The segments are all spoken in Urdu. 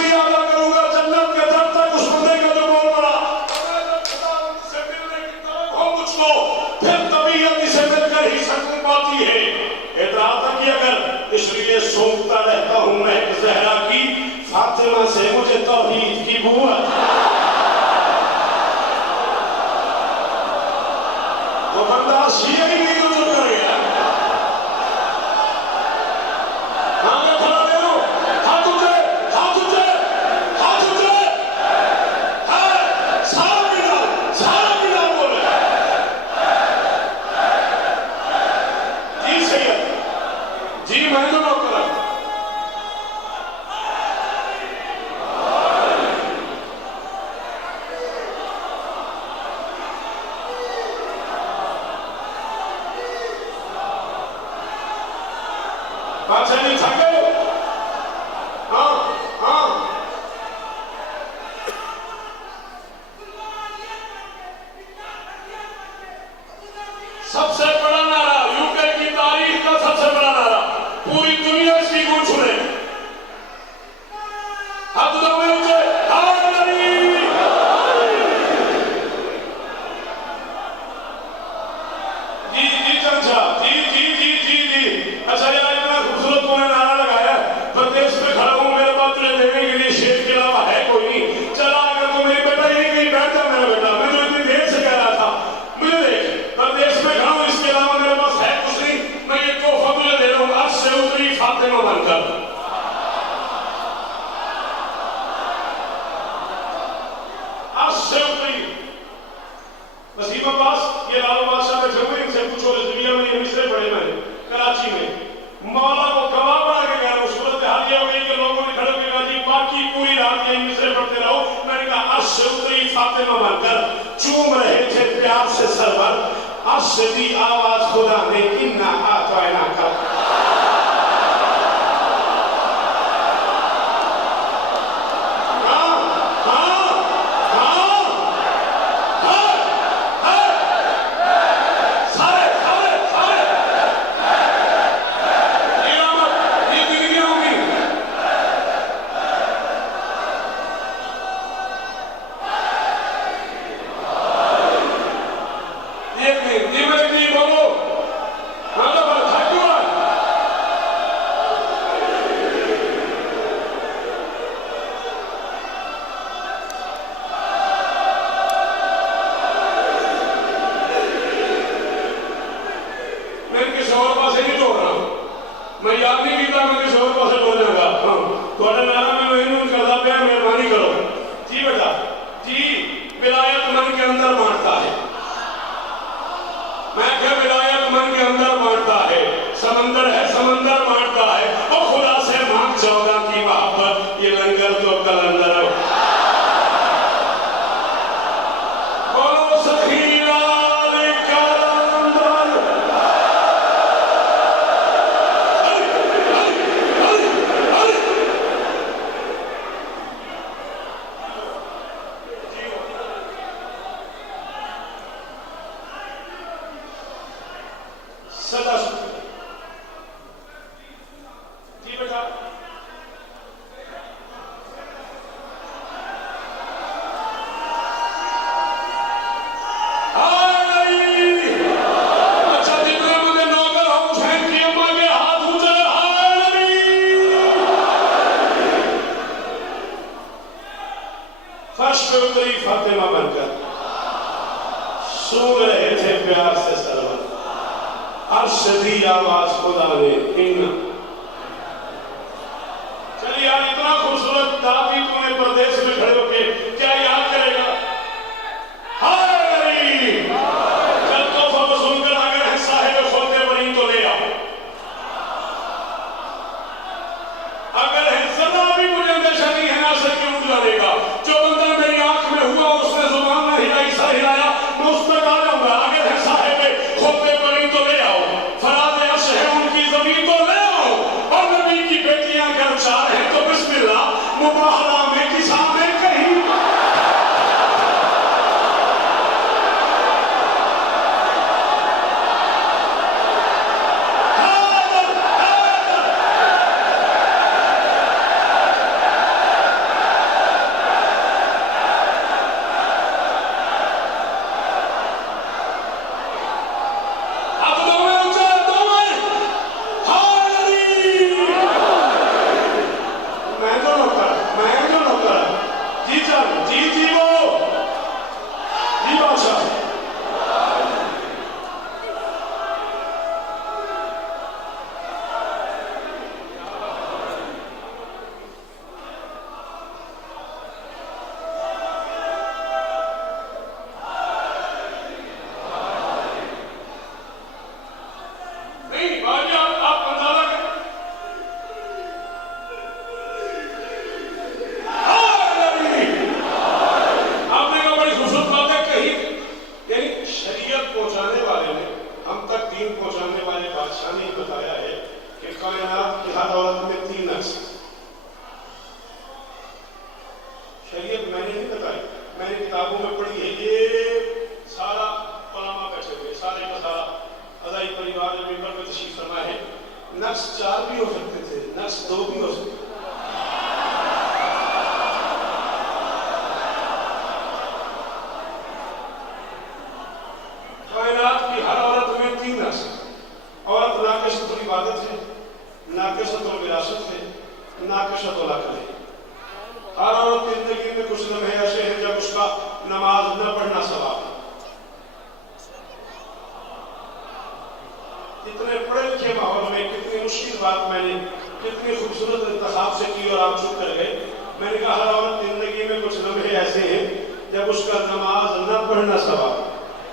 بھی ادا کروں گا جنت کے در تک اس بندے کا جو بول پڑا سے ملنے کی طرف ہو مجھ کو پھر طبیعت اسے مل کر ہی سکون پاتی ہے. اعتراض تھا کہ اگر اس لیے سونگتا رہتا ہوں میں زہرا کی فاطمہ سے مجھے توحید کی بو آتی وہ بندہ شیعہ ہی نہیں رجوع کر گیا. سب سے بڑا نعرہ یوکے کی تاریخ کا سب سے بڑا نعرہ پوری دنیا اس کی گونج سنے ہاتھ دو میں اونچے جی چنچا جی اچھا یار اتنا خوبصورت تو نے نعرہ لگایا پردیش میں کھڑا ہوں میرے پاس تجھے دینے کے لیے شیر کے علاوہ ہے کوئی نہیں. چلا اگر تو میری بیٹا یہی کہیں بیٹھ جا میرا بیٹا میں تو اتنی دیر سے کہہ رہا تھا مجھے دیکھ پردیش میں کھڑا ہوں اس کے علاوہ میرے پاس ہے کچھ نہیں. میں یہ تحفہ تجھے دے رہا ہوں عرش سے اتری فاطمہ بن کر. عرش سے اتری نصیب عباس یہ لال بادشاہ بیٹھے ہوئے ان سے پوچھو اس دنیا میں یہ مصرے پڑے میں کراچی میں مولا کو گواہ بنا کے کہہ رہا ہوں. صورت حال یہ ہو گئی کہ لوگوں نے کھڑے ہوئے کہا جی باقی پوری رات یہی مصرے پڑھتے رہو. میں نے کہا عرش سے اتری فاطمہ بن کر چوم رہے تھے پیار سے سرور عرش سے دی آواز خدا نے انا اعطیناک شریعت میں نے نہیں بتائی، میں نے کتابوں میں پڑھی ہے. یہ سارا علماء بیٹھے ہوئے سارے کا سارا ادائی پریوار نے ممبر پہ تشریف فرما ہے. نقص 4 بھی ہو سکتے تھے، نقص 2 بھی ہو سکتے تھے. کائنات کی ہر عورت میں 3 نقص ہیں. عورت ناقصۃ العبادت ہے، ناقصۃ الوراثت ہے، ناقصۃ العقل ہے. ہر عورت کی زندگی میں کچھ لمحے ایسے ہیں جب اس کا نماز نہ پڑھنا ثواب ہے. اتنے پڑھے لکھے ماحول میں کتنی مشکل بات میں نے کتنی خوبصورت انتخاب سے کی اور آپ چپ کر گئے. میں نے کہا ہر عورت کی زندگی میں کچھ لمحے ایسے ہیں جب اس کا نماز نہ پڑھنا ثواب ہے.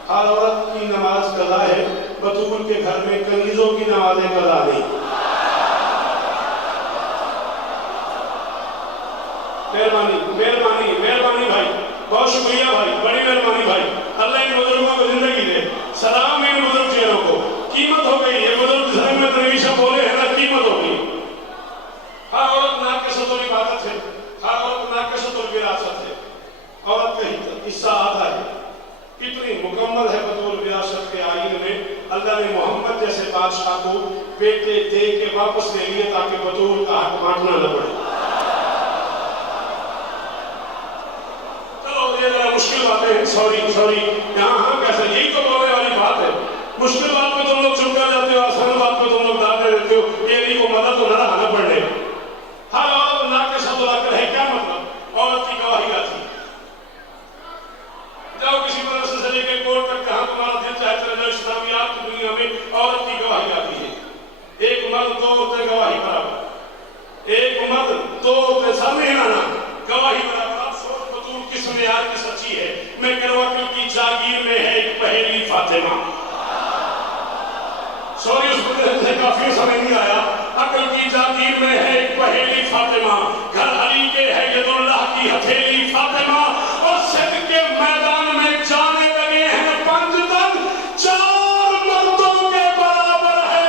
ہر عورت کی نماز قضا ہے، بطول کے گھر میں کنیزوں کی نمازیں قضا نہیں. مہربانی مہربانی مہربانی بھائی، بہت شکریہ بھائی، بڑی مہربانی بھائی. اللہ ان بزرگوں کو زندگی دے. سلام ان بزرگ چہروں کو. قیمت ہو گئی ہے بزرگ گھر میں درویشہ بولے ہیں نا، قیمت ہو گئی. ہر عورت ناقصۃ العبادت ہے، ہر عورت ناقصۃ الوراثت ہے. عورت کا حصہ آدھا ہے. کتنی مکمل ہے بطول وراثت کے آئین میں. اللہ نے محمد جیسے بادشاہ کو بیٹے دے کے واپس لے لیے تاکہ بطول کا حق بانٹنا نہ پڑے. مشکل باتیں ہیں، سوری یہاں کیسے یہی تو بولنے والی بات ہے. مشکل بات پہ تم لوگ چپ کر جاتے ہو، آسان بات پہ تم لوگ داد دے دیتے ہو. یہ نہیں کو مدد تو نہ رہا پڑنے. ہر عورت ناقصۃ العقل ہے. کیا مطلب؟ عورت کی گواہی آتی. جاؤ کسی مدرسے سے لے کے کورٹ تک کہاں تمہارا دل چاہے چلے جاؤ، اسلامیات کی دنیا میں عورت کی گواہی آتی ہے. ایک مرد 2 عورتیں گواہی برابر. ایک مرد 2 عورتیں سامنے لانا گواہی برابر. کس معیار کی سچی ہے؟ میں کہوں عقل کی جاگیر میں ہے ایک پہیلی فاطمہ. سوری اس کو سے کافی سمجھ نہیں آیا. عقل کی جاگیر میں ہے ایک پہیلی فاطمہ، گھر علی کے ہے ید اللہ کی ہتھیلی فاطمہ. اور صدق کے میدان میں جانے لگے ہیں 5 تن، 4 مردوں کے برابر ہے.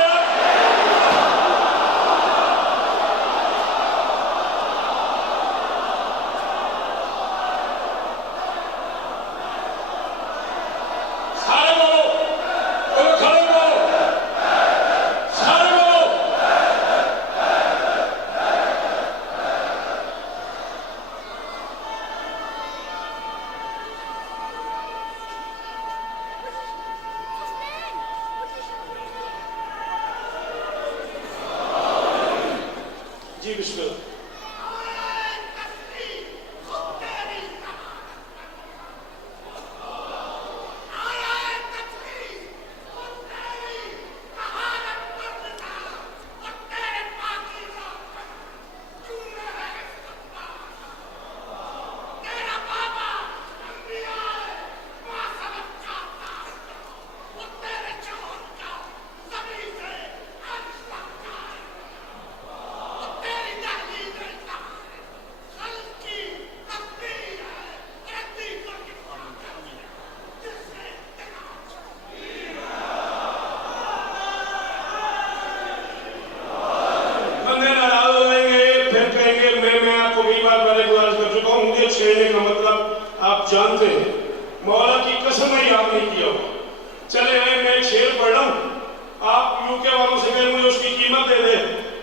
جی بسم اللہ. چھیڑنے کا مطلب آپ جانتے ہیں. مولا کی قسم میں یاد نہیں کیا ہوا. چلے آئے میں ایک شعر پڑھ رہا ہوں، آپ UK والوں سے کہیں مجھے اس کی قیمت دے دے.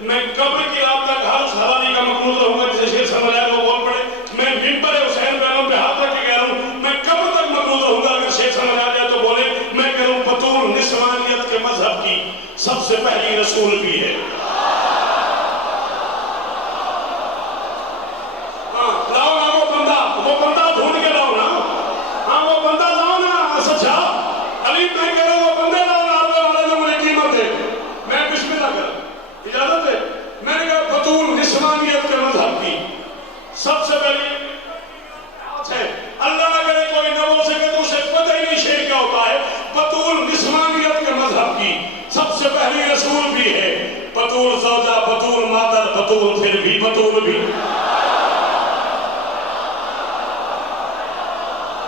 میں قبر کی رات تک ہر اس حوالی کا مقروض رہوں گا جسے شعر سمجھ آئے وہ بول پڑے. میں ممبر حسین پہلوں پہ ہاتھ رکھ کے کہہ رہا ہوں میں قبر تک مقروض رہوں گا اگر شعر سمجھ آ جائے تو بولے. میں کہہ رہا ہوں بطول نسوانیت کے مذہب کی سب سے پہلی رسول بھی ہے. وہ بندہ ڈھونڈ کے لاؤ نا. ہاں وہ بندہ لاؤ نا. سچا علی میں کہہ رہا ہوں وہ بندے لاؤ نا. اللہ والے نے مجھے قیمت دے. میں بسم اللہ کر اجازت ہے. میں نے کہا بطول نسوانیت کے مذہب کی سب سے پہلی ہے. اللہ نہ کرے کوئی نہ بول سکے تو اسے پتہ ہی نہیں شعر کیا ہوتا ہے. بطول نسوانیت کے مذہب کی سب سے پہلی رسول بھی ہے. بطول زوجہ، بطول مادر، بطول پھر بھی بطول بھی.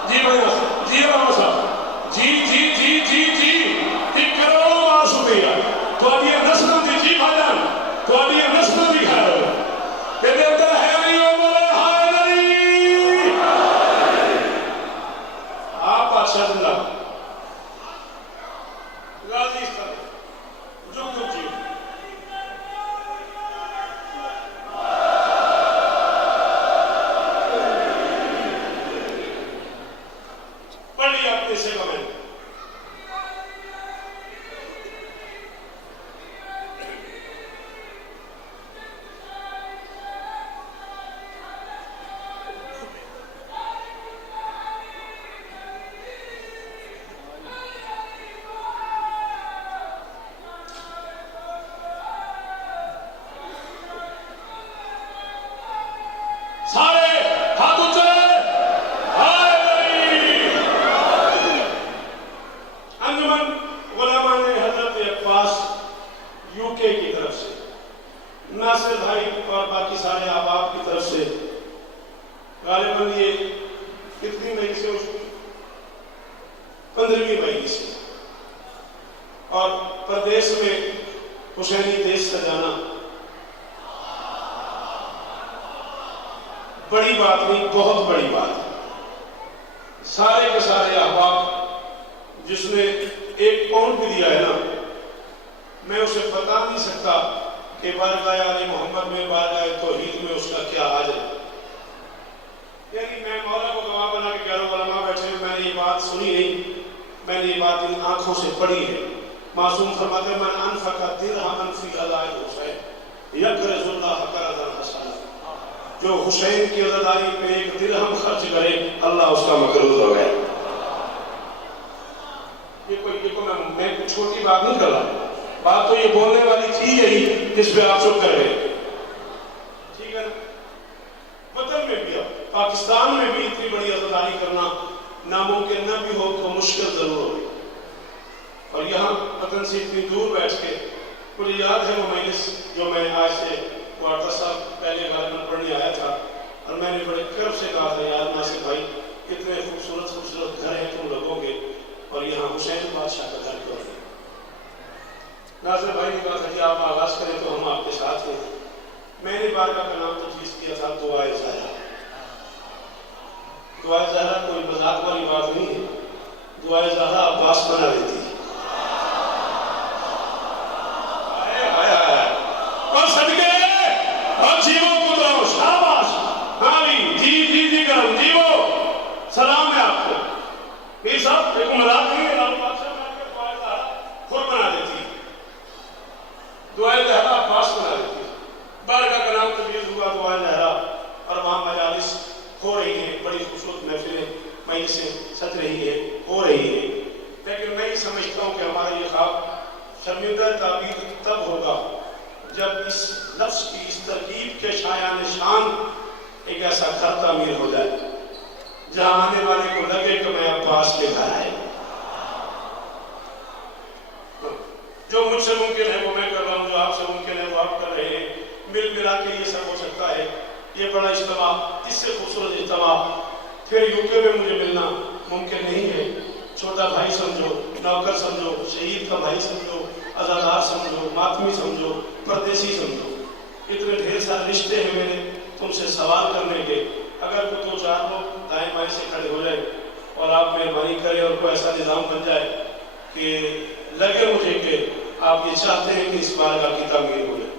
جی بھائی صاحب جی ایک کروڑوں بار شکریہ. تو اب یہ نسلوں دی جی بھاجان تو اب یہ نسلوں دی خیر ہو. تیرے اندر ہے نہیں وہ بولے ہائے نہیں. غالباً یہ کتنی مئی سے 15ویں مئی سے، اور پردیس میں حسینی دیش سجانا بڑی بات نہیں، بہت بڑی بات ہے۔ سارے کے سارے احباب جس نے 1 پاؤنڈ بھی دیا ہے نا، میں اسے بتا نہیں سکتا کہ بارگاہ آل محمد میں، بارگاہ توحید میں اس کا کیا حال ہے۔ یعنی میں مولا کو گواہ بنا کے کہہ رہا ہوں، علماء بیٹھے، میں نے یہ بات سنی نہیں، میں نے یہ بات ان آنکھوں سے پڑھی ہے۔ معصوم فرماتے ہیں من انفق درہما فی عزاء الحسین یقرض اللہ قرضا حسنا، جو حسین کی عزاداری پہ 1 درہم خرچ کرے اللہ اس کا مقروض ہو گئے۔ یہ کوئی میں چھوٹی بات نہیں کر رہا، بات تو یہ بولنے والی تھی یہی جس پہ آپ چپ کر گئے، ٹھیک ہے نا۔ وطن میں بھی، پاکستان میں بھی اتنی بڑی عزاداری کرنا ناممکن نہ بھی ہو تو مشکل ضرور ہو، اور یہاں وطن سے اتنی دور بیٹھ کے مجھے یاد ہے وہ مجلس جو میں آج سے 8 سال پہلے غالباً پڑھنے آیا تھا، اور میں نے بڑے کرب سے کہا تھا یار ناصر بھائی اتنے خوبصورت خوبصورت گھر ہیں تم لوگوں کے، اور یہاں حسین بادشاہ کا گھر کیوں ہے؟ ناصر بھائی نے کہا تھا کہ آپ آغاز کریں تو ہم آپ کے ساتھ ہیں۔ میں نے بارگاہ کا نام تجویز کیا تھا دعائے زہرا۔ دعائے زہرا کوئی مذاق والی بات نہیں ہے، دعائے زہرا عباس بنا دیتی ہے۔ اور صدقے اور جیووں پتروں شاباش، ہاں جی کرم جیو، سلام ہے آپ کو۔ یہ سب ایک مذاق نہیں ہے، لال بادشاہ بنا کے دعائے زہرا خود بنا دیتی ہے، دعائے زہرا عباس بنا دیتی ہے۔ بارگاہ کا نام تجویز ہوا دعائے زہرا، اور وہاں مجالس ہو رہی ہیں، بڑی خوبصورت محفلیں مجلسیں سج رہی ہے، ہو رہی ہے، لیکن میں یہ سمجھتا ہوں کہ ہمارا یہ خواب شرمندہ تعبیر تب ہوگا جب اس لفظ کی، اس ترکیب کے شایان شان ایک ایسا گھر تعمیر ہو جائے جہاں آنے والے کو لگے کہ میں عباس کے گھر آئے۔ جو مجھ سے ممکن ہے وہ میں کر رہا ہوں، جو آپ سے ممکن ہے وہ آپ کر رہے ہیں، مل ملا کے یہ سب ہو سکتا ہے۔ یہ بڑا اجتماع، اس سے خوبصورت اجتماع پھر UK میں مجھے ملنا ممکن نہیں ہے۔ چھوٹا بھائی سمجھو، نوکر سمجھو، شہید کا بھائی سمجھو، عزادار سمجھو، ماتمی سمجھو، پردیسی سمجھو، اتنے ڈھیر سارے رشتے ہیں میرے تم سے سوال کرنے کے۔ اگر کوئی 2-4 لوگ دائیں بائیں سے کھڑے ہو جائے اور آپ مہربانی کریں اور کوئی ایسا نظام بن جائے کہ لگے مجھے کہ آپ یہ چاہتے ہیں کہ اس بارگاہ کی تعمیر ہو جائے،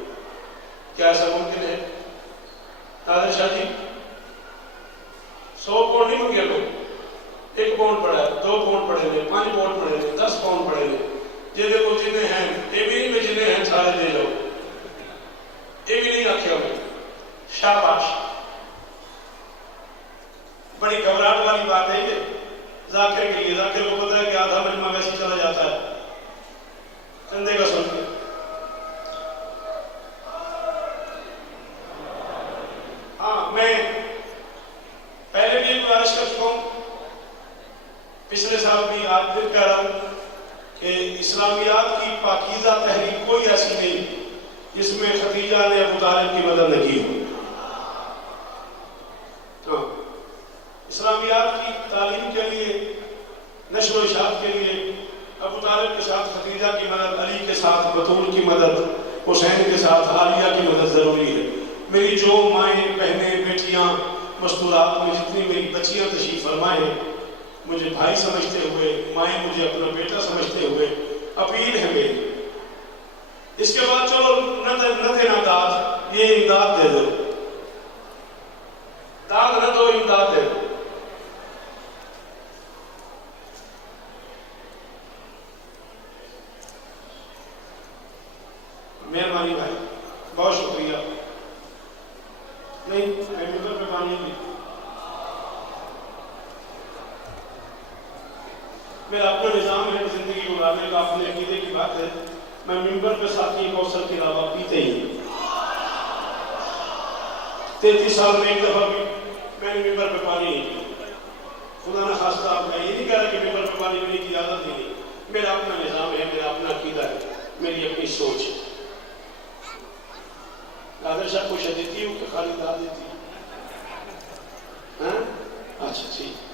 کیا ایسا ممکن ہے؟ نادر شاہ جی 100 پاؤنڈ نہیں منگے لوگ، 1 پاؤنڈ پڑا ہے، 2 پاؤنڈ پڑے ہیں، 5 پاؤنڈ پڑے ہیں، 10 پاؤنڈ پڑے ہیں، یہ دیکھو جنہیں ہیں، یہ بھی نہیں میں جنہیں ہیں سارے دے جاؤ، یہ بھی نہیں رکھے ہوئے، شاباش۔ بڑی گھبراہٹ والی بات ہے یہ ذاکر کے لیے، ذاکر کو پتہ ہے کہ آدھا مجمع ویسے چلا جاتا ہے چندے کا سن کے۔ ہاں میں پہلے بھی گزارش کر چکا ہوں، پچھلے سال بھی، آج پھر کہہ رہا ہوں کہ اسلامیات کی پاکیزہ تحریک کوئی ایسی نہیں جس میں ختیجہ نے ابو طالب کی مدد نہ کی ہو۔ اسلامیات کی تعلیم کے لیے، نشر و اشاعت کے لیے ابو طالب کے ساتھ ختیجہ کی مدد، علی کے ساتھ بطول کی مدد، حسین کے ساتھ عالیہ کی مدد ضروری ہے۔ میری جو مائیں، بہنیں، بیٹیاں مستورات میں جتنی میری بچیاں تشریف فرمائے، مجھے بھائی سمجھتے ہوئے، مائیں مجھے اپنا بیٹا سمجھتے ہوئے، اپیل ہے میری، اس کے بعد چلو نہ دینا داد، یہ امداد دے دو، داد نہ دو، امداد دے دو۔ مہربانی بھائی، بہت شکریہ۔ نہیں میں ممبر پہ پانی نہیں، میرا اپنا نظام ہے زندگی گزارنے کا، اپنے عقیدے کی بات ہے، میں ممبر پہ ساتھی کوثر کے علاوہ پیتے ہی 33 سال میں 1 دفعہ بھی میں نے ممبر پہ پانی نہیں پیا۔ خدا نہ خواستہ آپ کا یہ نہیں کہہ رہا کہ ممبر پہ پانی پینے کی اجازت نہیں، میرا اپنا نظام ہے، میرا اپنا عقیدہ ہے، میری اپنی سوچ ہے۔ نادر شاہ کو شدیدی ہو کہ خالی داد دیتی ہے، اچھا ٹھیک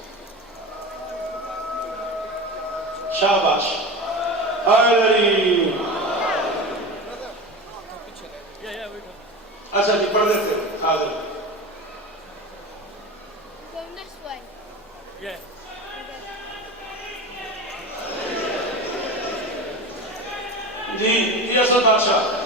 شاباش اچھا جی پڑھ دیتے ہیں حاضر جی یہ اصل بادشاہ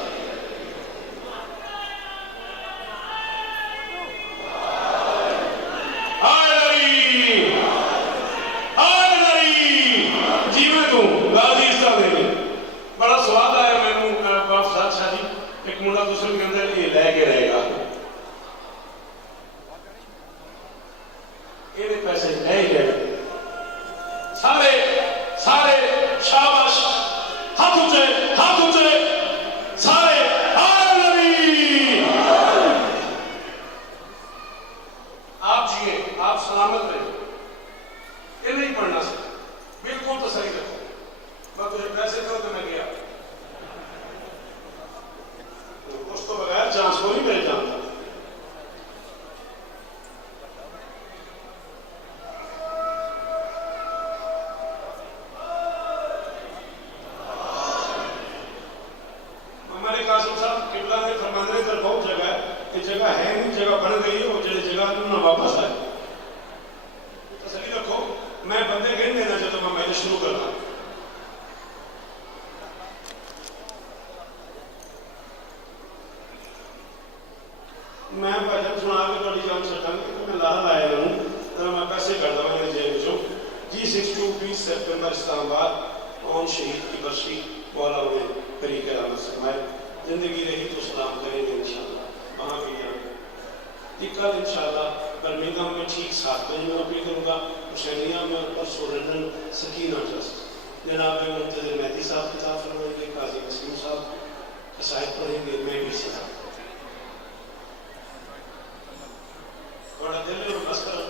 بڑا سواد آیا میں باپ شاہ جی ایک منڈا دوسرے کے اندر یہ لے کے رہے گا یہ پیسے لے گئے سارے سارے شاباش ہاتھ اونچے سارے آپ جیے آپ سلامت رہے یہ نہیں پڑھنا سکتے بالکل تو صحیح رکھو میں تجھے پیسے دوں تو میں گیا اس کو بغیر چانس کو نہیں مل جانتا ہمارے قاسم صاحب قبلہ نے فرمانے پر بہت جگہ ہے کہ جگہ ہے نہیں جگہ بن گئی ہے وہ جگہ نہ واپس آئے تسلی رکھو میں بندے گھن دینا چاہتا ہوں میں شروع کرتا ہوں میں بھجن سنا کے بڑی جان سکتا ہوں کہ میں لاہر آیا ہوں تو میں پیسے کرتا ہوں میرے جیب جو G62 20 سپٹمبر اسلام آباد کون شہید کی برسی مولا انہیں کری کرامت فرمائے زندگی رہی تو سلام کریں گے انشاءاللہ وہاں بھی جائیں گے کل انشاءاللہ برمنگھم میں ٹھیک 7 بجے میں اپیل کروں گا حسینیہ میں پرسوں لندن سکینہ ٹرسٹ جناب منتظر مہدی صاحب کتاب فرمائیں گے قاضی وسیم صاحب قصائد پڑھیں گے میں بھی سنا بڑا دل میں بس کر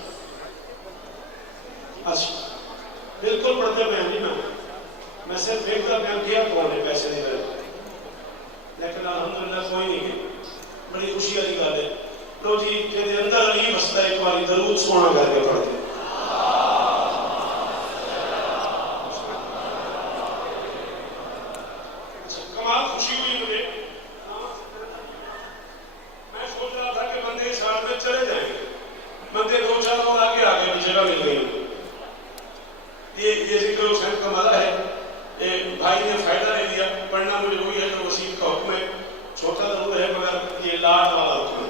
بالکل پڑھتے بیان نہیں میں صرف ایک کا بیان کیا کون ہے پیسے نہیں کرے لیکن الحمدللہ کوئی نہیں ہے بڑی خوشی والی گل ہے لو جی کہ اندر علی وسطہ ایک باری درود سونا کر کے پڑھتے کمال خوشی ہوئی مجھے میں سوچ رہا تھا کہ بندے اس حال میں چلے جائیں گے بندے 2-4 اور آگے بھی جگہ مل گئی یہ ذکر حسین کا مزہ ہے بھائی نے فائدہ لے لیا پڑھنا مجھے وہی ہے جو وسیم کا حکم ہے چھوٹا ضرور ہے مگر یہ لاڈ والا حکم ہے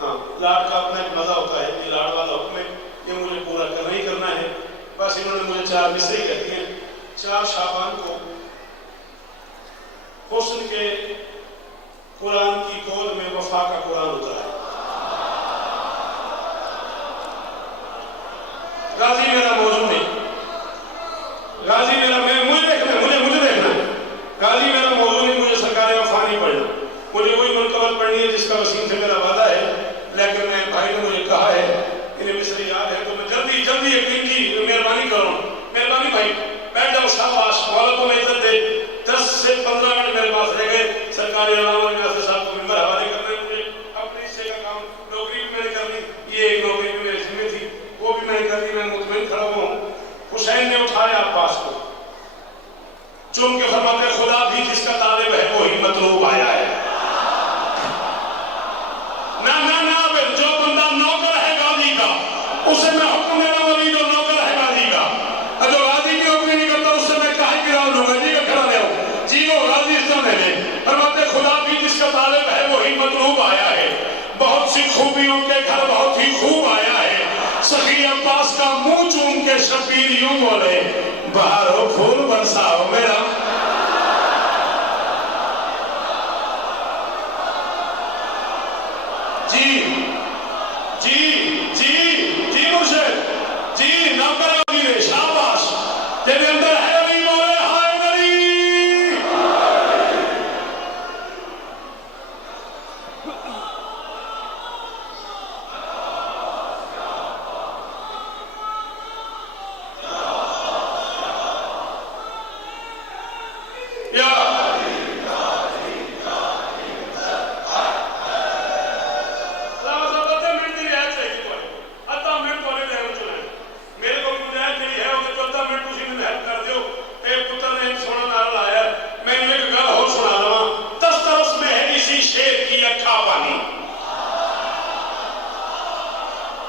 ہاں لاڈ کا اپنا ایک مزہ ہوتا ہے یہ لاڈ والا حکم ہے یہ مجھے پورا کرنا ہی کرنا ہے بس انہوں نے مجھے 4 مصرے کہتی ہیں 4 شعبان کو حسن کے قرآن کی گود میں وفا کا قرآن اترا ہے غازی میرا موضوع نہیں غازی میرا مجھے دیکھنا ہے غازی میرا موضوع نہیں مجھے سرکار وفا نہیں پڑھنا مجھے وہی منقبت پڑھنی ہے جس کا وسیم سے میرا وعدہ ہے لیکن میں بھائی نے مجھے کہا ہے انہیں مصری یاد ہے تو میں جلدی ایک دن کی مہربانی کروں مہربانی بھائی بیٹھ جاؤ شاباش مولا کو میں عزت دے 10 سے 15 منٹ میرے پاس رہ گئے سرکاری علامہ ناصر صاحب کو ممبر حوالے کرنے مجھے اپنے حصے کا کام نوکری بھی میں نے کر لی یہ ایک نوکری بھی میرے ذمہ تھی وہ بھی میں نے کر لی میں مطمئن کھڑا ہوا ہوں حسین نے اٹھایا عباس کو چوم کے فرماتے خدا بھی جس کا طالب ہے وہی مطلوب آیا ہے نہ جو بندہ نوکر ہے غازی کا اسے میں حکم دے رہا ہوں جو نوکر ہے غازی کا جو غازی کی نوکری نہیں کرتا اس سے میں کہا گرا لوں گا جی کا کھڑا لے آؤں جی وہ غازی اس طرح لے فرماتے خدا بھی جس کا طالب ہے وہی مطلوب آیا ہے بہت سی خوبیوں کے گھر بہت ہی خوب آیا ہے سخی عباس کا منہ چوم کے شبیر یوں بولے باہر ہو پھول برساؤ میرا جی مرشد جی نوکر علی شاباش تیرے اندر ہے علی بولے ہائے علی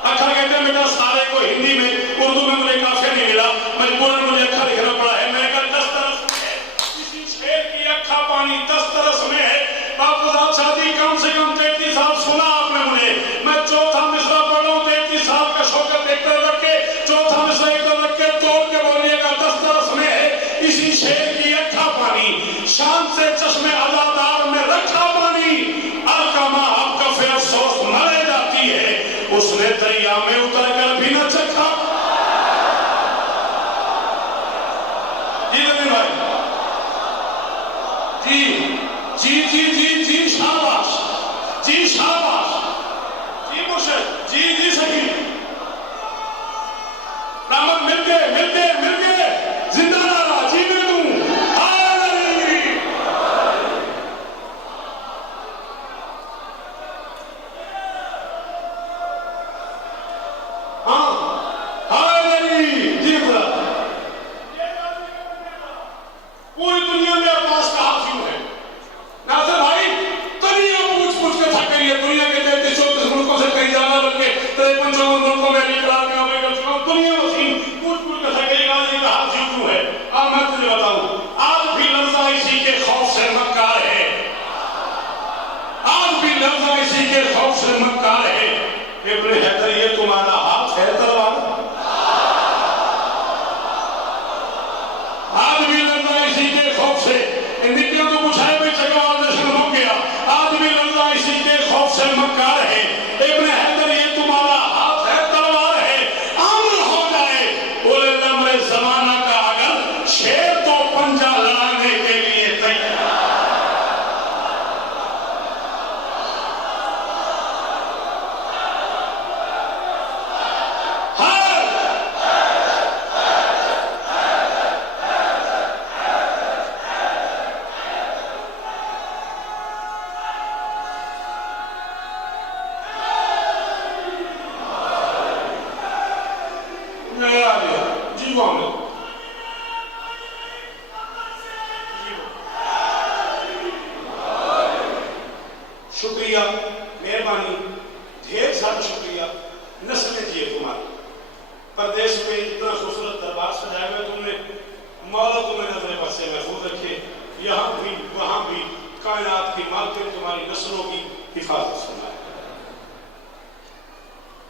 اکھا کہتے ہیں بیٹا سارے کو ہندی میں اردو میں مجھے کافی نہیں ملا مجبوراً مجھے اکھا لکھنا پڑا ہے. میں نے کہا 10 طرف میں ہے کسی شیر کی اکھا پانی 10 طرف میں ہے. آپ شادی کم سے کم 33 سال سنا آپ نے مجھے. میں چوتھا مصرع پڑھ رہا ہوں 33 سال کا شوکت ایک طرف رکھ کے چوتھا مصرع ایک طرف رکھ کے توڑ کے بولیے گا 10 طرف میں ہے اسی شیر کی اکھا پانی شان سے چشمے عزادار میں رکھا پانی. القمہ آپ کا پھر افسوس مرے جاتی ہے اس نے دریا میں اتر کر بھی نہ چکھا. جی نبی بھائی جی شاباش جی شاباش جی مرشد جی سخی رحمت مل گئے زندہ رہا جی میں دوں. پوری دنیا میں عباس کا ہاتھ کیوں ہے؟ ناصر بھائی دنیا پوچھ کے تھک گئی ہے. دنیا کے 33-34 ملکوں سے کہیں جانا بلکہ 53-54 ملکوں میں علی قرار میں ہوئے کر چکا ہوں. دنیا وسیم پوچھ کے تھک گئی. غازی کا ہاتھ کیوں ہے؟ اب میں تجھے بتاؤں آج بھی لفظہ اسی کے خوف سے مکار ہے. آج بھی لفظہ اسی کے خوف سے مکار ہے. ابن حیدر یہ تمہارا ہاتھ ہے تلوار. آج بھی لفظہ اسی کے خوف سے نکلے تو پوچھائے بھی چکوال نشن ہو گیا. آج بھی لفظہ اسی کے خوف سے مکار ہے. ابن حیدر یہ تمہارا ہاتھ ہے تلوار ہے. عمر ہو جائے بولے لمر زمانہ کا اگر شیر تو پنجہ لڑانے کے لیے تیار. شکریہ مہربانی ڈھیر سارا شکریہ. نسلیں جیے تمہاری پردیش میں اتنا خوبصورت دربار سجائے ہوئے تم نے. مولا تمہیں نظر بد سے محفوظ رکھے. یہاں بھی وہاں بھی کائنات کی مالکن تمہاری نسلوں کی حفاظت فرمائے.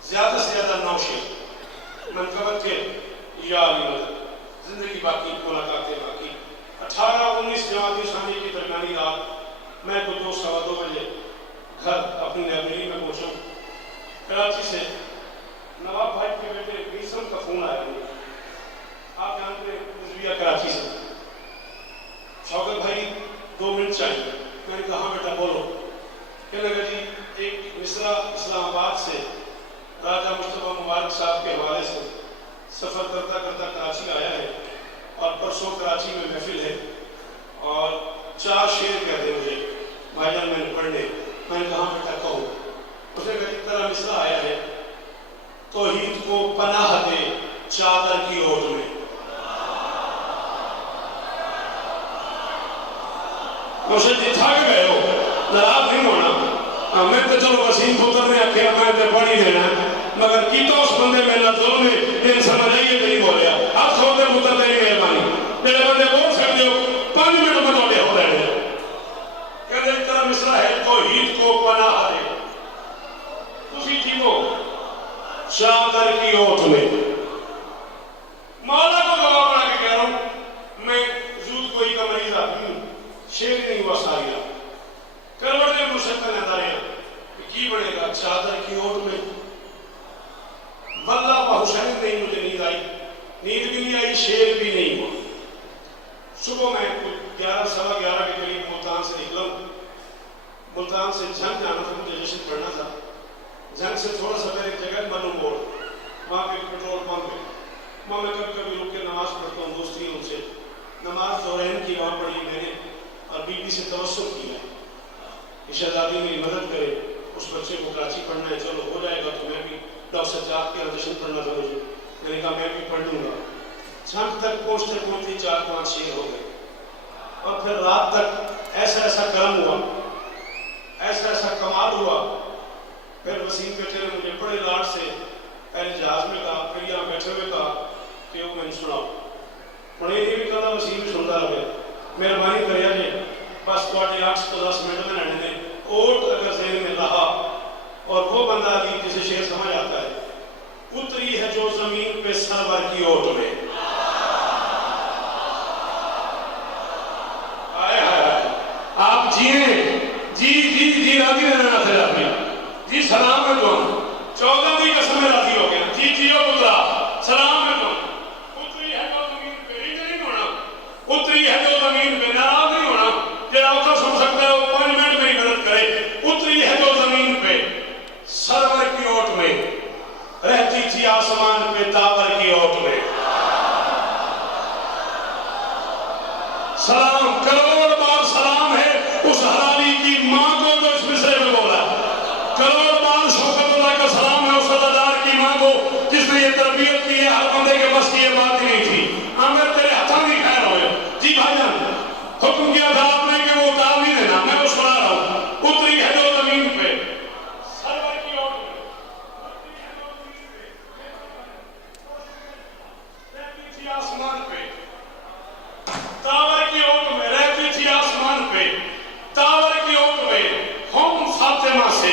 زیادہ سے زیادہ 9 شیر منقبت کے یا علی مدد زندگی باقی ملاقاتیں باقی. 18-19 جمادی ثانی کی درمیانی رات میں کچھ 2-2:15 بجے گھر اپنی لائبریری میں پہنچا. کراچی سے نواب بھائی کے بیٹے میسم کا فون آیا مجھے. آپ جانتے ہیں عضویہ کراچی سے. شوکت بھائی 2 منٹ چاہیے. میں نے کہا ہاں بیٹا بولو. کہنے لگا جی ایک مصرع اسلام آباد سے راجہ مصطفیٰ مبارک صاحب کے حوالے سے سفر کرتا کرتا کراچی آیا ہے اور پرسوں کراچی میں محفل ہے اور 4 شعر کہتے ہیں مجھے بھائی جان میں نے پڑھنے. میں نے کہا بیٹا کہو. اس نے کہا جس طرح مصرع آیا ہے توحید کو پناہ دے چادر کی اوٹ میں. مجھے جی تھک گئے ہو ناراض نہیں ہونا. میں تو چلو وسیم پتر نے آخیا میں تے پڑھ ہی دینا مگر کیتا اس بندے میرا ظلم ہے دن سمجھ آئیے نہیں بولیا. آپ کھوتے پتر تیری مہربانی جڑے بندے بول سکتے ہو 5 منٹ میں توڑے ہو رہے ہیں. کہتے اس طرح مصرع ہے توحید کو پناہ دے تسی جیو چادر کی اوٹ میں. مولا کو گواہ بنا کے کہہ رہا ہوں میں زود کوئی کا مریض آدمی ہوں. شیر نہیں ہوا ساریا کروڑے مرشد کا نظارے کی بڑھے گا چادر کی اوٹ میں. واللہ بہشین نہیں مجھے نیند آئی. نیند بھی نہیں آئی شیر بھی نہیں ہوا. صبح میں 11-11:15 کے قریب ملتان سے نکلا ہوں. ملتان سے جھنگ جانا تھا مجھے جشن پڑھنا تھا. جھنگ سے تھوڑا سا پہلے ایک جگہ منو موڑ وہاں پہ پیٹرول پمپ ہے. وہاں میں کبھی کبھی رک کے نماز پڑھتا ہوں دوستی ان سے. نماز ظہرین کی وہاں پڑھی میں نے اور بی بی سے توسل کیا کہ شہزادی میری مدد کرے اس بچے کو کراچی پڑھنا ہے. چلو ہو جائے گا تو میں بھی ڈاکٹر سجاد کے جشن پڑھنا تھا مجھے. میں نے کہا میں بھی پڑھ لوں گا. جھنگ تک پہنچتے پہنچتے 4-5 شیر ہو گئے اور پھر رات تک ایسا کرم ہوا ایسا کمال ہوا. پھر وسیم بیٹے نے مجھے بڑے لاڈ سے کہ وہ میں سناؤ ہوں یہ بھی کہنا وسیم بھی سنتا رہے مہربانی کریا جی بس تھوڑے 8 تو 10 منٹ میں رہنے دیں اوٹ اگر ذہن میں رہا اور وہ بندہ بھی جسے شعر سمجھ آتا ہے اتری ہے جو زمین پہ سرور کی اوٹ میں آئے آئے آپ جیئیں جی راضی رہنا تھے اپنی جی سلام ہے تو 14 کی قسم میں راضی ہو گیا جی جیو پترا سلام ہے تو اتری ہے جو زمین پہ ہی نہیں ہونا اتری ہے جو زمین پہ ناراض نہیں ہونا جب آپ کا سن سکتا ہے وہ 5 منٹ میری مدد کرے اتری ہے جو زمین پہ سرور کی اوٹ میں رہتی تھی آسمان پہ تاور کی اوٹ میں سلام کروڑ بار سلام ہے اس حلالی کی ماں کو جو اس مصرے میں بولا کروڑ بار شوکت اللہ کا سلام ہے اس عددار کی ماں کو جس نے یہ تربیت کی ہے ہر بندے کے بس کی یہ بات ہی نہیں تھی عامر تیرے ہتھا نہیں خیر ہوئے جی بھائی جان حکم کیا تھا آپ نے کہ وہ اتار نہیں دینا میں وہ سنا رہا ہوں اتری ہے جو زمین پہ سرور کی اوٹ میں رہتی تھی آسمان پہ تاور کی اوٹ میں رہتی تھی آسمان پہ تاور کی اوٹ میں ہم فاطمہ سے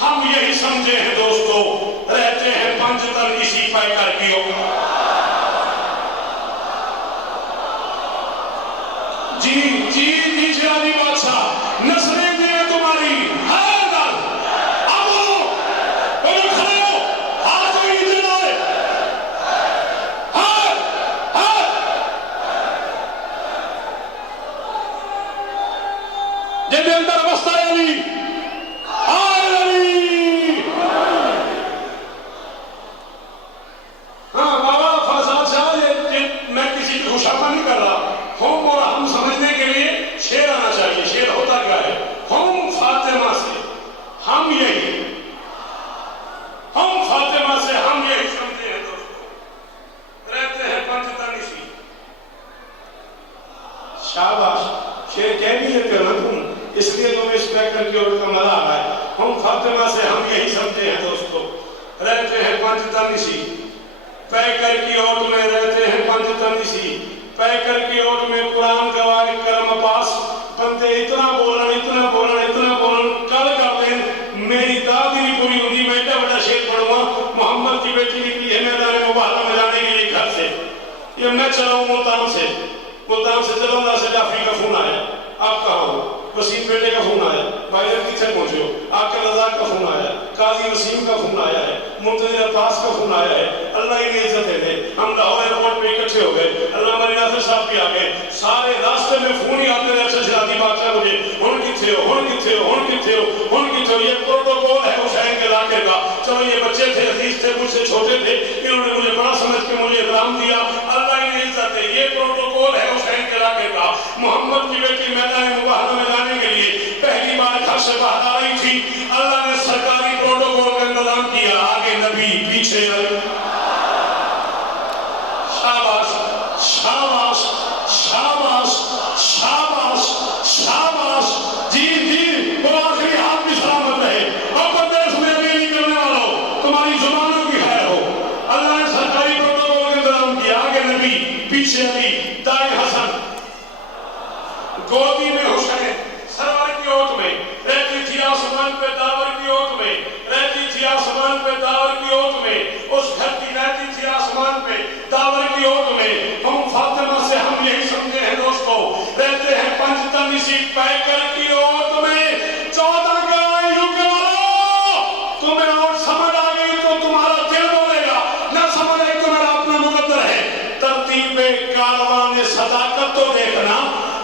ہم یہی سمجھے ہیں دوستو رہتے ہیں پنجتن اسی پیکر کی اوٹ جی شیرازی بادشاہ نسلیں دیں تمہاری ہے دل اب انہیں کھڑے ہو ہاتھ کو نیچے لائے جب اندر وسطہ علی ہاں بابا فضاد صاحب میں کسی کی خوشامہ نہیں کر رہا ہم اور ہم سمجھنے کے لیے شعر آنا چاہیے شعر ہوتا کیا ہے ہم فاطمہ سے ہم یہی سمجھے ہیں دوستو رہتے ہیں پنجتن اسی شاباش شعر کہہ بھی لیتے ہو نا تم اس لیے تمہیں اس پیکر کی اوٹ کا مزہ آ رہا ہے ہم فاطمہ سے ہم یہی سمجھے ہیں دوستو رہتے ہیں پنجتن اسی پیکر کی اوٹ میں رہتے ہیں پنجتن اسی پیکر کی اوٹ میں قرآن گواہ کرم پاس بندے اتنا بولن کل کر دیں میری داد ہی نہیں پوری ہوتی میں اتنا بڑا شعر پڑھوں گا محمد کی بیٹی نکلی ہے میدان مباہلہ میں جانے کے لیے گھر سے یہ میں چلا ہوں ملتان سے چلا اللہ سے جعفری کا فون آیا آپ کہاں ہو وسیم بیٹے کا فون آیا بھائی جان کتنے پہنچے ہو آپ کے رزاق کا فون آیا قاضی وسیم کا فون آیا ہے منتظر عباس کا فون آیا ہے اللہ انہیں عزت دے ہم لاہور ایئرپورٹ پہ اکٹھے ہو گئے اللہ ہمارے ناصر صاحب بھی آ گئے سارے راستے میں فون ہی آتے رہے اچھا شرادی بادشاہ مجھے ہن کتھے ہو یہ پروٹوکول ہے حسین کے علاقے کا چلو یہ بچے تھے عزیز تھے مجھ سے چھوٹے تھے انہوں نے مجھے بڑا سمجھ کے مجھے احترام دیا اللہ انہیں عزت دے یہ پروٹوکول ہے حسین کے علاقے کا محمد کی بیٹی میدان مباہلہ میں جانے کے لیے پہلی بار گھر سے باہر آ رہی تھی اللہ نے سرکاری پروٹوکول کا انتظام کیا آگے نبی پیچھے شاباش شاباش شاباش شاباش شاباش جی وہ آخری ہاتھ بھی سلامت رہے اور پردیس میں اگلی کرنے والوں تمہاری زبانوں کی خیر ہو اللہ نے سرکاری پروٹوکول کا انتظام کیا آگے نبی پیچھے علی دائیں حسن گودی میں حسین سرور کی اوٹ میں رہتی تھی آسمان پہ داور کی اوٹ میں رہتی تھی آسمان پہ داور کی اوٹ میں اس گھر کی رہتی تھی آسمان پہ داور کی اوٹ میں ہم فاطمہ سے ہم یہی سمجھے ہیں دوستو رہتے ہیں پنجتن اسی پیکر کی اوٹ میں 14 کے آئیو کے والو تمہیں اور سمجھ آ گئی تو تمہارا دل بولے گا نہ سمجھ آئی تو میرا اپنا مقدر ہے ترتیب کاروان صداقت تو دیکھنا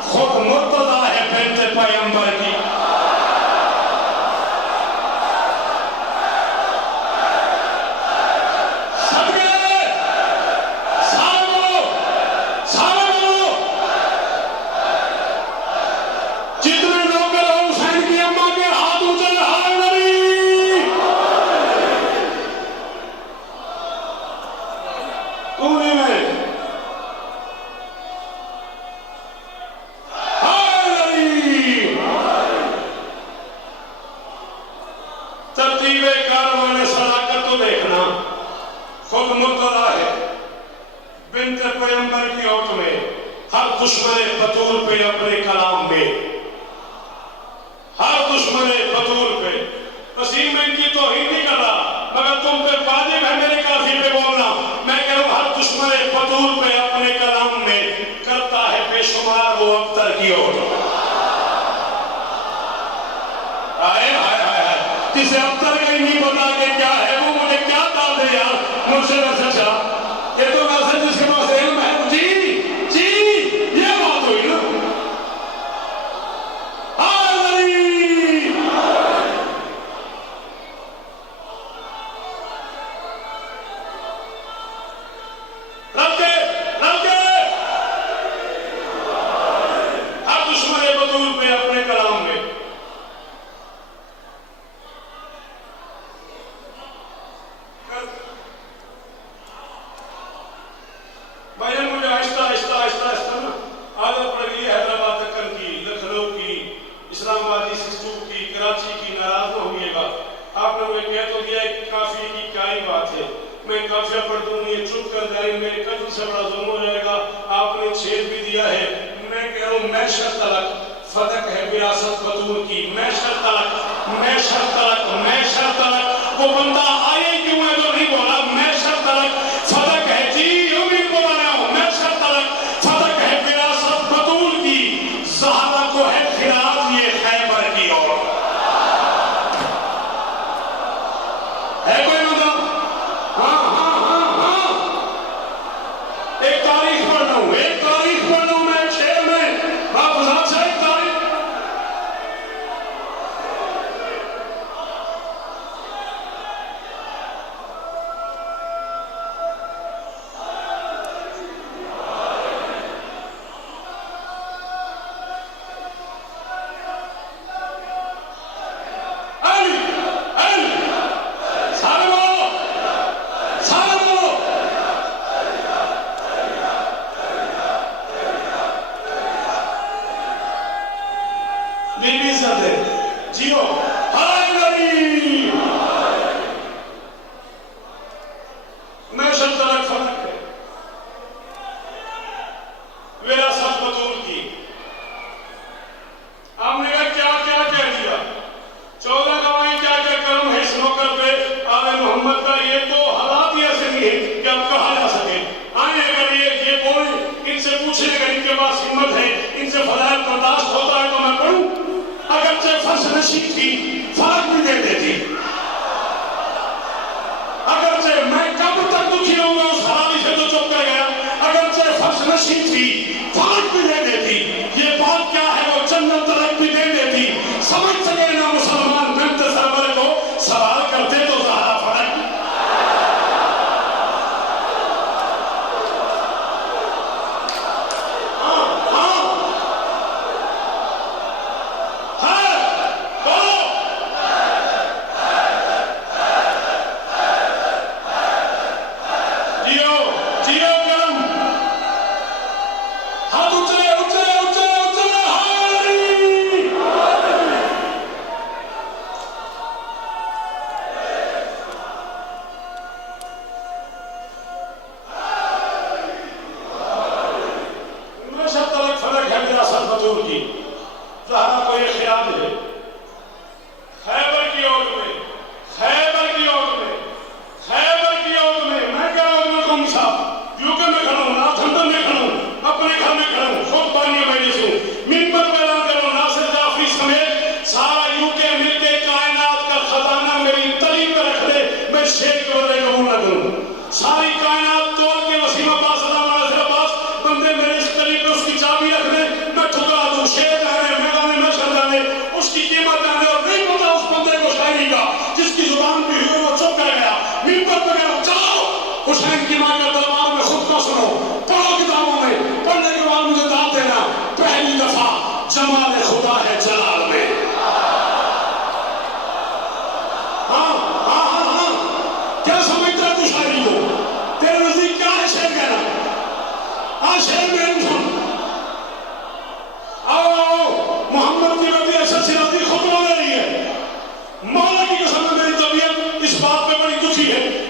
خود مرتضی ہے بنت پیغمبر کی بنت پیغمبر کی عورت میں، ہر دشمن بطول پہ اپنے کلام میں، ہر دشمن بطول پہ. وسیم میں ان کی توہین نہیں کر رہا، مگر تم پہ واجب ہے میرے کافی پہ بولنا. میں کہہ رہا ہوں ہر دشمن بطول پہ اپنے کلام میں کرتا ہے بے شمار وہ ابتر کی عورت. آئے آئے آئے جسے ابتر کا ہی نہیں پتا کہ کیا ہے، وہ مجھے کیا ڈال دے یار مجھ سے نہ سچا. یہ تو نہ جس کے پاس علم ہے. جی جی یہ بات ہوئی نا.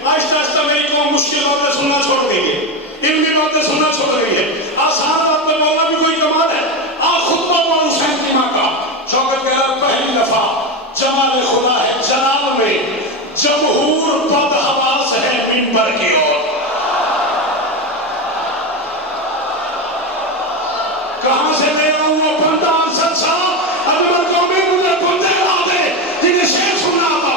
آہستہ آہستہ میری قوم مشکل اور میں سننا چھوڑ دیں گے. علمی باتیں سننا چھوڑ گئی ہے، آسان بات میں بولنا بھی کوئی کمال ہے۔ خطبہ پڑھ حسین کی ماں کا، شوکت کہہ رہا پہلی دفعہ جمال خدا ہے جلال میں، جمہور بد حواس ہے منبر کی اور۔ کہاں سے لے آؤں وہ بندہ انصر صاحب، اجمل قومی مجھے بندے لا دے جنہیں شیر سننا تھا۔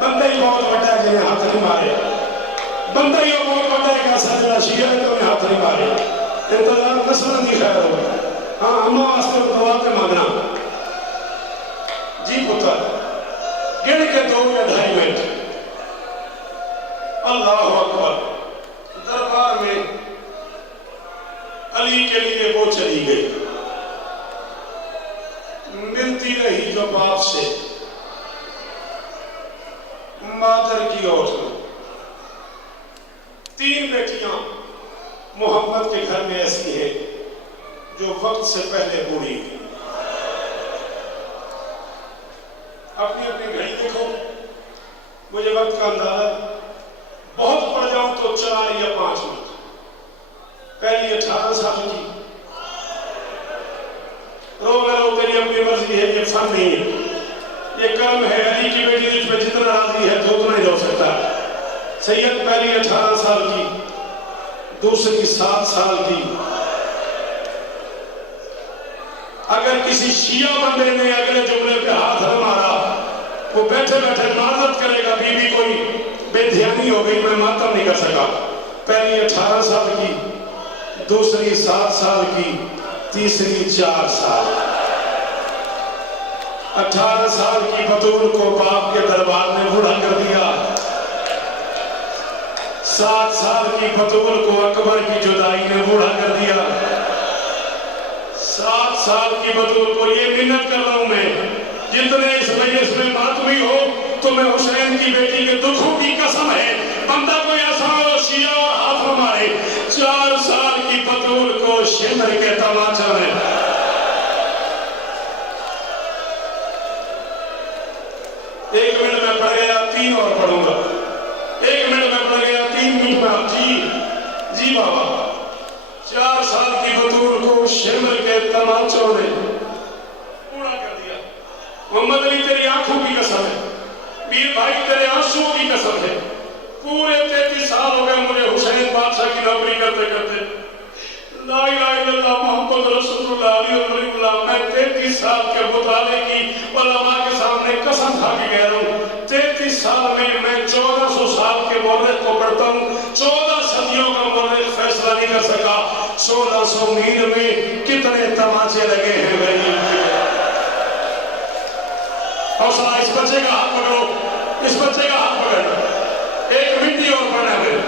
بندہ ہی بہت بڑا ہے جنہیں ہاتھ نہیں مارے، بندہ ہی بہت بڑا ہے کہ سجدہ شیعہ ہے تو انہیں ہاتھ نہیں مارے. انتظار نسل دی خیر ہو. ہاں اما واسطے دعا تے مانگنا. جی پتر گن کے 2 یا 2.5 منٹ. اللہ اکبر. دربار میں علی کے لیے وہ چلی گئی. ملتی رہی جو باپ سے مادر کی اوٹ میں. 3 بیٹیاں محمد کے گھر میں ایسی ہیں جو وقت سے پہلے بوڑھی ہوئی. اپنی اپنی گھڑی دیکھو. مجھے وقت کا اندازہ بہت پڑ جاؤں تو 4 یا 5 منٹ. پہلی 18 سال کی. رو تیری اپنی مرضی ہے, یہ فن نہیں ہے, یہ کرم ہے. علی کی بیٹی تجھ پہ جتنا راضی ہے تو اتنا ہی رو سکتا ہے. سید پہلی 18 سال کی, دوسری 7 سال کی. اگر کسی شیعہ بندے نے اگلے جملے پہ ہاتھ نہ مارا, وہ بیٹھے بیٹھے معذرت کرے گا, بی بی کوئی بے دھیانی ہو گئی, میں ماتم نہیں کر سکا. پہلی 18 سال کی, دوسری 7 سال کی, تیسری 4 سال. 18 سال کی بطول کو باپ کے دربار نے بوڑھا کر دیا. 7 سال کی بطول کو اکبر کی جدائی نے بوڑھا کر دیا. 7 سال کی بطول کو, یہ منت کر رہا ہوں میں, جتنے اس مجلس میں ماتمی ہو تو میں حسین کی بیٹی کے دکھوں کی قسم ہے, بندہ کوئی ایسا ہو شیعہ اور ہاتھ مارے. 4 سال کی بطول کو شمر کے تماچا میں. ایک منٹ میں پڑھ گیا, 3 اور پڑھوں گا. 1 منٹ میں پڑھ گیا, 3 منٹ میں. جی بابا. 4 سال کی بطول کو شمر کے تماچوں نے پورا کر دیا. محمد علی تیری آنکھوں کی قسم ہے, میر بھائی تیرے آنسوں کی قسم ہے. پورے 33 سال ہو گئے مجھے حسین بادشاہ کی نوکری کرتے کرتے. لا الہ الا اللہ محمد رسول اللہ علیہ وسلم. میں 33 سال کے مطالعے کی علماء کے سامنے قسم کھا کے کہہ رہا ہوں, 33 سال میں 1400 سال کے مورخ کو پڑھتا ہوں, 14 صدیوں کا مورخ فیصلہ نہیں کر سکا 1600 میل میں کتنے تماچے لگے ہیں میری. حوصلہ, اس بچے کا ہاتھ پکڑو, اس بچے کا ہاتھ پکڑنا. 1 منٹ ہی اور پڑھنا ہے,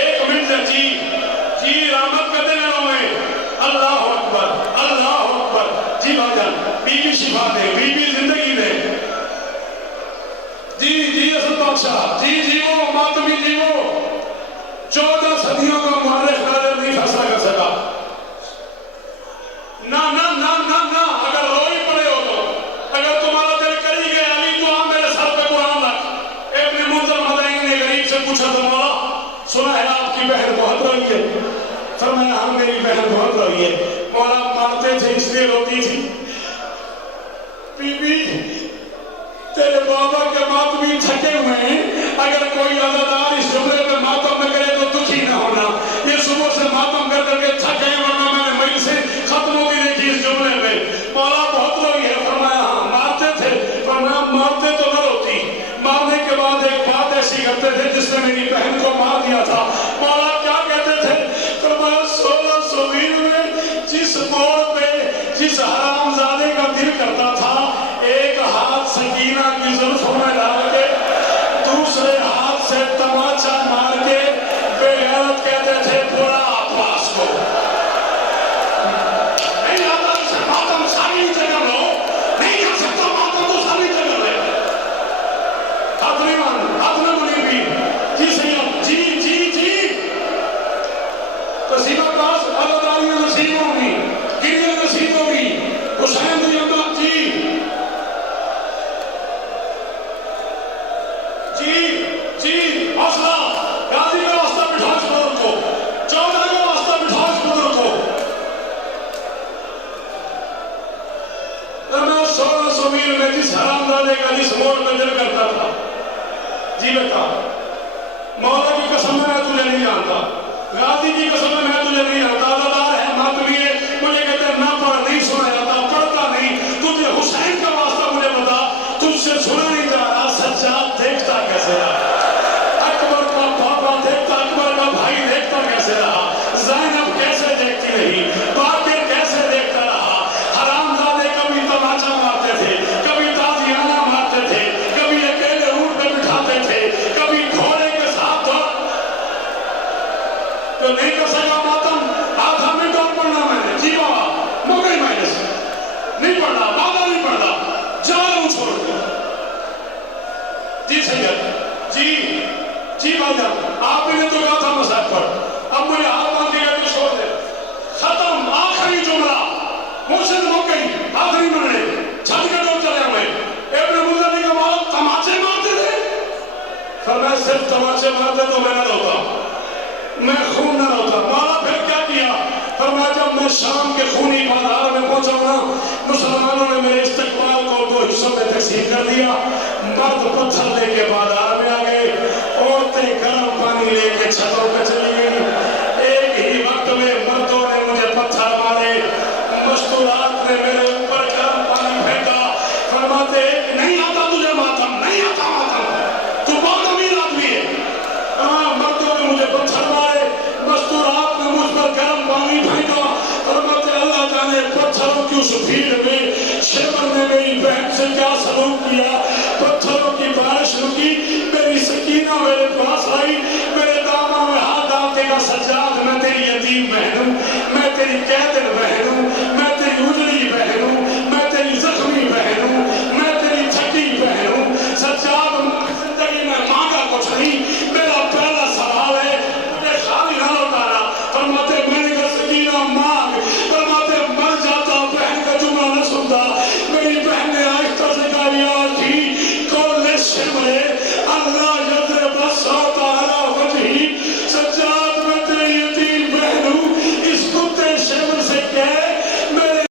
1 منٹ سے. جی رحمت کا دن ہے میں. اللہ اکبر, اللہ اکبر. جی بھائی بی بی شفا دے, بی بی زندگی دے. جی اسد بادشاہ, جی وہ ماتمی, جی وہ 14 صدیوں کا مورخ نادر نہیں فیصلہ کر سکا. نہ نہ نہ نہ نہ, اگر رو ہی پڑے ہو تو, اگر تمہارا دل کر ہی گیا علی تو آپ میرے سر پہ قرآن رکھ. ابن منذر مدنی نے غریب سے پوچھا تو مولا سنا ہے آپ کی بہن بہت روئی ہے. فرمایا ہاں میری بہن بہت روئی ہے. مولا مارتے تھے اس لیے روتی تھی. بی بی تیرے بابا کے ماتمی تھکے ہوئے ہیں, اگر کوئی عزادار اس جملے میں ماتم نہ کرے تو دکھی نہ ہونا. یہ صبح سے ماتم کر کر کے تھکے, ورنہ میں نے مئی سے ختم ہوتی دیکھی اس جملے میں. مولا بہت روئی ہے. فرمایا ہاں مارتے تھے. فرمایا مارتے تو نہ روتی, مارنے کے بعد ایک بات ایسی کرتے تھے جس نے میری بہن کو مار دیا تھا. مولا کیا کہتے تھے؟ فرمایا 1600 میل میں جس موڑ پہ جس حرام زادے کا دل کرتا تھا, ایک ہاتھ سکینہ کی زلفوں میں ڈال کے, دوسرے ہاتھ سے تماچا مار کے تو نہیں کر سکا ماتم آدھا منٹ اور پڑھنا میں نے جی بابا موقعی مائنس نہیں پڑھنا وعدہ نہیں پڑھنا جان چھوڑ دیا جی سید جی بھائی جان آپ نے تو کہا تھا مسائل پر اب مجھے ہاتھ باندھ دیا تو چھوڑ دے ختم آخری جملہ مرشد موقعی آخری منڈے چھت کے لوگ چلے ہوئے ابن منظر نے کہا تماچے مارتے تھے فرمایا صرف تماچے مارتے تو میں نہ ہوتا میں خون نہ ہوتا مولا پھر کیا کیا فرمایا جب میں شام کے خونی بازار میں پہنچا نا مسلمانوں نے میرے استقبال کو دو حصوں میں تقسیم کر دیا مرد پتھر لے کے بازار میں آ گئے عورتیں گرم پانی لے کے چھتوں پہ چلی گئی ایک ہی وقت میں مردوں نے مجھے پتھر مارے مستورات نے میرے اوپر گرم پانی پھینکا فرماتے نہیں آتا تجھے ماتم نہیں آتا ماتم تو بہت امیر آدمی ہے مردوں نے مجھے پتھر مارے مستورات نے مجھ پر گرم پانی پھینکا فرماتے اللہ جانے پتھروں کی اس بھیڑ میں شیبر نے میری بہن سے کیا سلوک کیا پتھروں کی بارش رکی میری سکینہ میرے پاس آئی میرے دامن میں ہاتھ ڈالتے کا سجاد میں تیری یتیم بہن ہوں